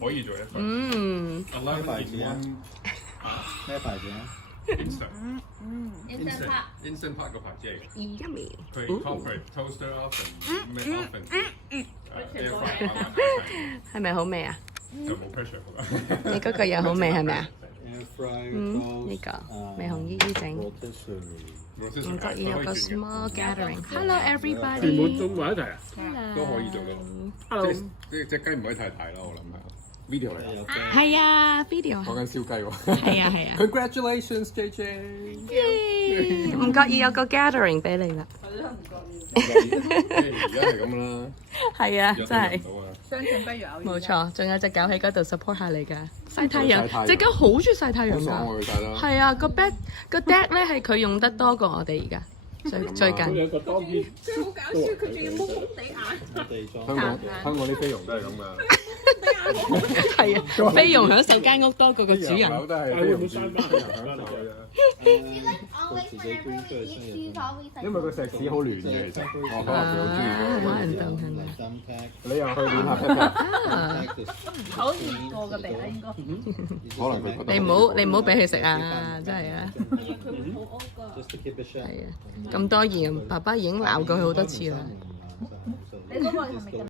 可以做一份。咩牌子啊？咩牌子啊 Instant Pot 個牌子嚟嘅。Yummy。佢 corporate toaster oven 咩 oven，air fryer 係咪好味啊？就冇 pressure 㗎。你嗰個又好味係咪啊？ ？Air fryer 呢個美紅姨姨整。唔覺意有個 small gathering。Hello 全部 everybody。中埋一齊啊！都可以做到。 Hello。隻雞唔可以太大啦，我諗係。video 嚟㗎。係啊，video 講緊燒雞喎。係啊係啊。 Congratulations JJ。唔覺意有個 gathering 俾你啦。而家係咁啦。係啊，真係。相信不如偶然。冇錯，仲有隻狗喺嗰度 support 下你㗎，曬太陽。曬太陽隻狗好中意曬太陽好爽㗎。喎佢曬得。係啊，個 deck 咧係佢用得多過我哋而家，最近。有個多啲，佢好搞笑，佢仲要蒙蒙地眼。香港啲菲傭都係咁㗎。係啊，菲傭享受間屋多過個主人。樓都係菲傭住，享受㗎。因為個石屎好暖嘅，其實我可能佢好中意嗰個。冇人動係咪？你又去暖下 pat 好熱過個地啦，應該。可能佢覺得你唔好俾佢食啊！真係啊，佢好屙㗎。係啊，咁多鹽，爸爸已經鬧過佢好多次啦。你嗰個係咪咁？